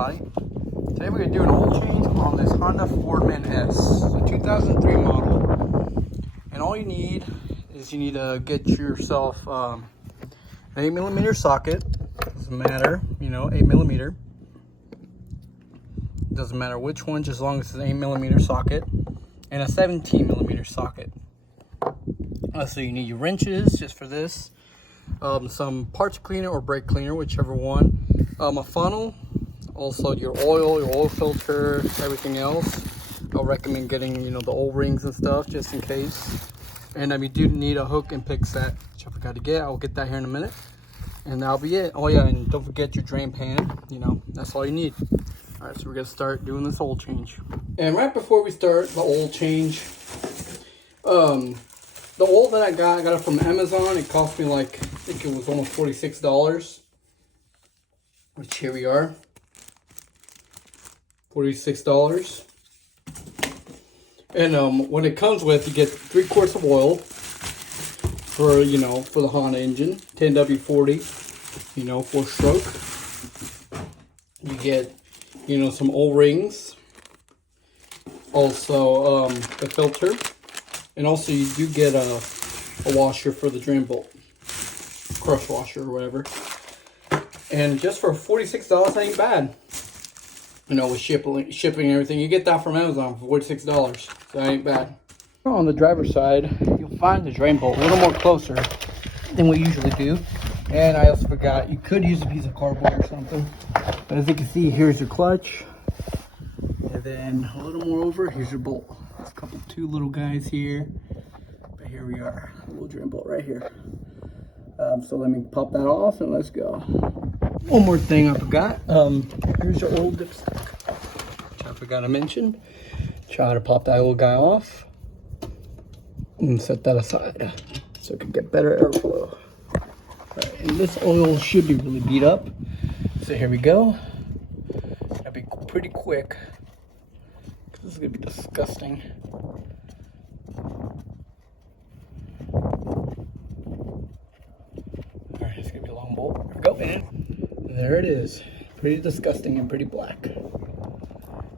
Today we're going to do an oil change on this Honda Foreman S, a 2003 model. And all you need is you need to get yourself an 8mm socket. Doesn't matter, 8mm. Doesn't matter which one, just as long as it's an 8mm socket. And a 17mm socket. So you need your wrenches just for this. Some parts cleaner or brake cleaner, whichever one. A funnel. Also your oil filter, everything else. I'll recommend getting, the O-rings and stuff just in case. And you do need a hook and pick set, which I forgot to get. I'll get that here in a minute. And that'll be it. Oh yeah, and don't forget your drain pan. That's all you need. All right, so we're gonna start doing this oil change. And right before we start the oil change, the oil that I got it from Amazon. It cost me like, I think it was almost $46. Which here we are. $46. And what it comes with, you get 3 quarts of oil for for the Honda engine, 10W40, 4-stroke. You get some O-rings, also a filter, and also you do get a washer for the drain bolt, crush washer or whatever. And just for $46, ain't bad. With shipping and everything. You get that from Amazon for $46. So that ain't bad. On the driver's side, you'll find the drain bolt a little more closer than we usually do. And I also forgot, you could use a piece of cardboard or something. But as you can see, here's your clutch. And then a little more over, here's your bolt. There's two little guys here. But here we are, a little drain bolt right here. So let me pop that off and let's go. One more thing I forgot. Here's your old dipstick, which I forgot to mention. Try to pop that little guy off and set that aside so it can get better airflow. Alright, and this oil should be really beat up. So here we go. Gotta be pretty quick because this is gonna be disgusting. Alright, it's gonna be a long bolt. Here we go, man. There it is. Pretty disgusting and pretty black.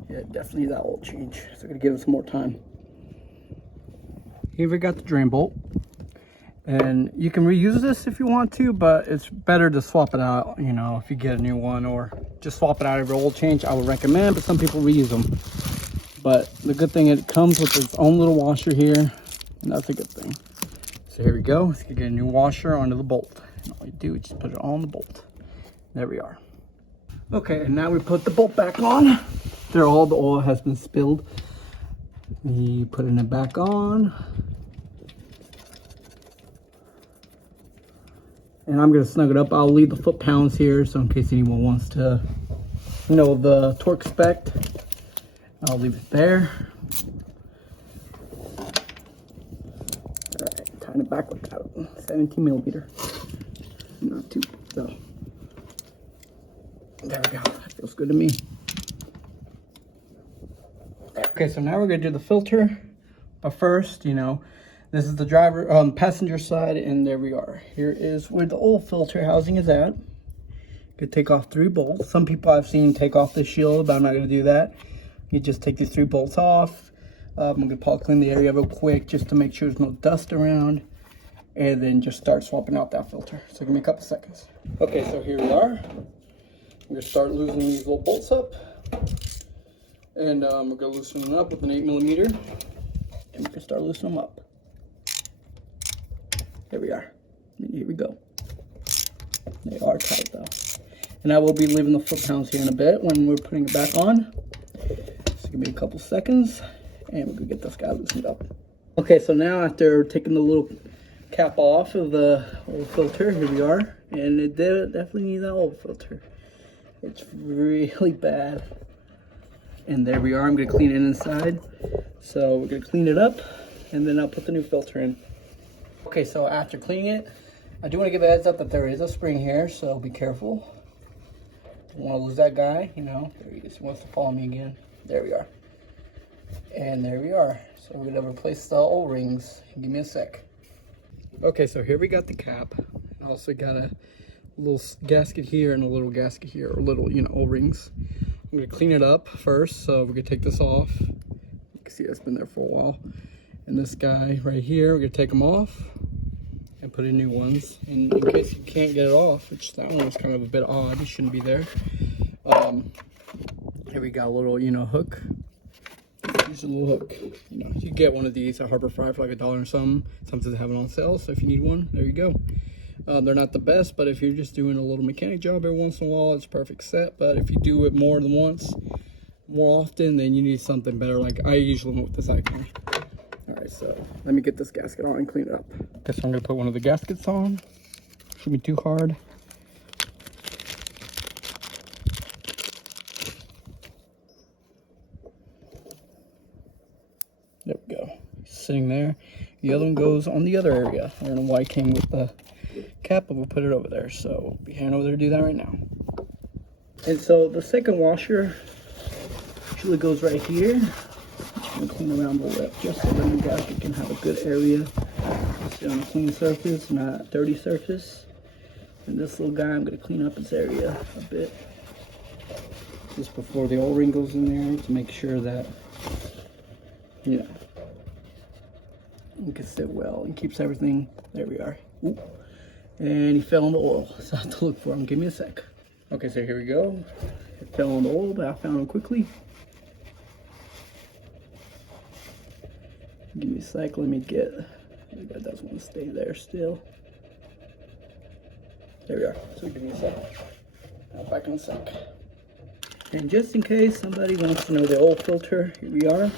Yeah, definitely that oil change. So I'm gonna give it some more time. Here we got the drain bolt. And you can reuse this if you want to, but it's better to swap it out, if you get a new one, or just swap it out every oil change. I would recommend, but some people reuse them. But the good thing, it comes with its own little washer here, and that's a good thing. So here we go. So you can get a new washer onto the bolt. And all you do is just put it on the bolt. There we are. Okay, and now we put the bolt back on. There, all the oil has been spilled. You putting it back on. And I'm gonna snug it up. I'll leave the foot-pounds here, so in case anyone wants to know the torque spec, I'll leave it there. All right, tying it back like that. 17mm. Not too, so. There we go. That feels good to me. Okay, so now we're gonna do the filter. But first, this is the passenger side, and there we are. Here is where the oil filter housing is at. You could take off 3 bolts. Some people I've seen take off the shield, but I'm not gonna do that. You just take these 3 bolts off. I'm gonna probably clean the area real quick just to make sure there's no dust around, and then just start swapping out that filter. So give me a couple seconds. Okay, so here we are. I'm gonna start loosening these little bolts up, and we're gonna loosen them up with an 8mm, and we can start loosening them up. There we are. And here we go. They are tight though, and I will be leaving the foot-pounds here in a bit when we're putting it back on. So give me a couple seconds, and we're gonna get this guy loosened up. Okay, so now after taking the little cap off of the oil filter, here we are, and it definitely needs that oil filter. It's really bad. And there we are. I'm going to clean it inside. So we're going to clean it up, and then I'll put the new filter in. Okay, so after cleaning it, I do want to give a heads up that there is a spring here, so be careful. Don't want to lose that guy, There he is. He wants to follow me again. There we are. And there we are. So we're going to replace the O-rings. Give me a sec. Okay, so here we got the cap. Also got a little gasket here and a little gasket here, or little, O-rings. I'm gonna clean it up first. So we're gonna take this off. You can see it's been there for a while. And this guy right here, we're gonna take them off and put in new ones. And in case you can't get it off, which that one was kind of a bit odd, it shouldn't be there. Here we got a little, hook. Use a little hook. You get one of these at Harbor Fry for like $1 or something. Sometimes they have it on sale, so if you need one, there you go. They're not the best, but if you're just doing a little mechanic job every once in a while, it's a perfect set. But if you do it more than once, more often, then you need something better. Like I usually went with this icon. All right, so let me get this gasket on and clean it up. Okay, so I'm gonna put one of the gaskets on. Shouldn't be too hard. There we go. Sitting there. The other one goes on the other area. I don't know why it came with the cap, but we'll put it over there. So we'll be heading over there to do that right now. And so the second washer usually goes right here. I'm gonna clean around the lip just so the new gasket can have a good area. Sit on a clean surface, not a dirty surface. And this little guy, I'm gonna clean up his area a bit. Just before the O-ring goes in there to make sure that, it can sit well and keeps everything. There we are. Ooh. And he fell in the oil, so I have to look for him. Give me a sec. Okay, so here we go. It fell in the oil, but I found him quickly. Give me a sec. Let me get. Maybe that doesn't want to stay there still. There we are. So give me a sec. I'll back in a sec. And just in case somebody wants to know the oil filter, here we are.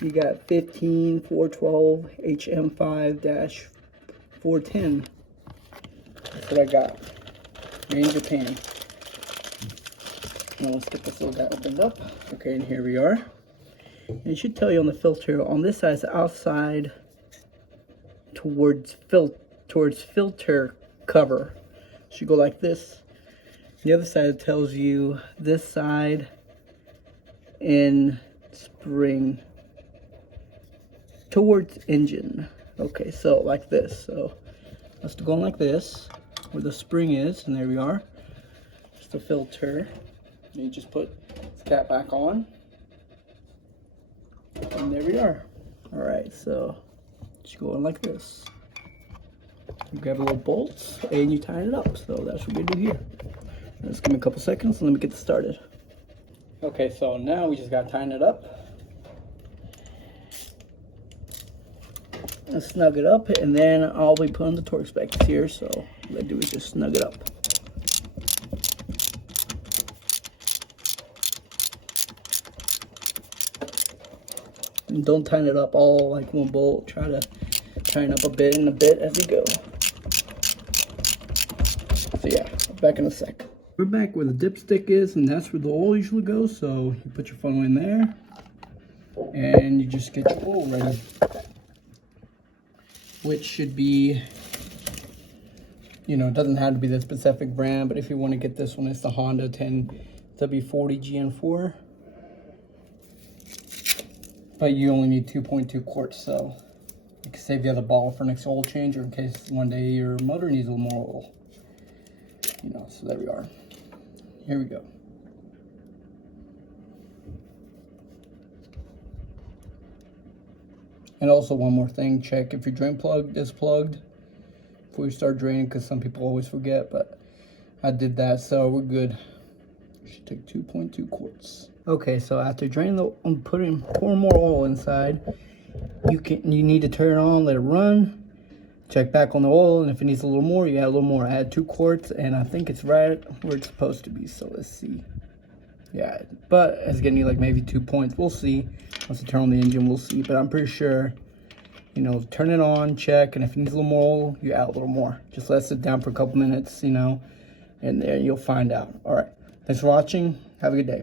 You got 15412 HM5-410. That's what I got. Made in Japan. Now let's get this little guy opened up. Okay, and here we are. And it should tell you on the filter, on this side is outside towards filter cover. It should go like this. The other side tells you this side in spring towards engine. Okay, so like this. So let's go like this, where the spring is, and there we are. Just a filter. And you just put the cap back on, and there we are. All right, so just go in like this. You grab a little bolts and you tighten it up. So that's what we do here. Just give me a couple seconds and let me get this started. Okay, so now we just gotta tighten it up. And snug it up, and then I'll be putting the torque specs here, so what I do is just snug it up. And don't tighten it up all like one bolt. Try to tighten up a bit and a bit as you go. So yeah, back in a sec. We're back where the dipstick is, and that's where the oil usually goes. So you put your funnel in there, and you just get your oil ready. Which should be, it doesn't have to be the specific brand, but if you want to get this one, it's the Honda 10W40 GN4. But you only need 2.2 quarts, so it can save you the ball for next oil change, or in case one day your motor needs a little more oil. So there we are. Here we go. And also one more thing, check if your drain plug is plugged before you start draining, because some people always forget, but I did that, so we're good. Should take 2.2 quarts. Okay, so after draining pour more oil inside, you need to turn it on, let it run, check back on the oil, and if it needs a little more, you add a little more. I add 2 quarts, and I think it's right where it's supposed to be, so let's see. Yeah, but it's gonna need like maybe 2 points. We'll see. Once you turn on the engine, we'll see. But I'm pretty sure, turn it on, check, and if it needs a little more oil, you add a little more. Just let it sit down for a couple minutes, and there you'll find out. All right. Thanks for watching. Have a good day.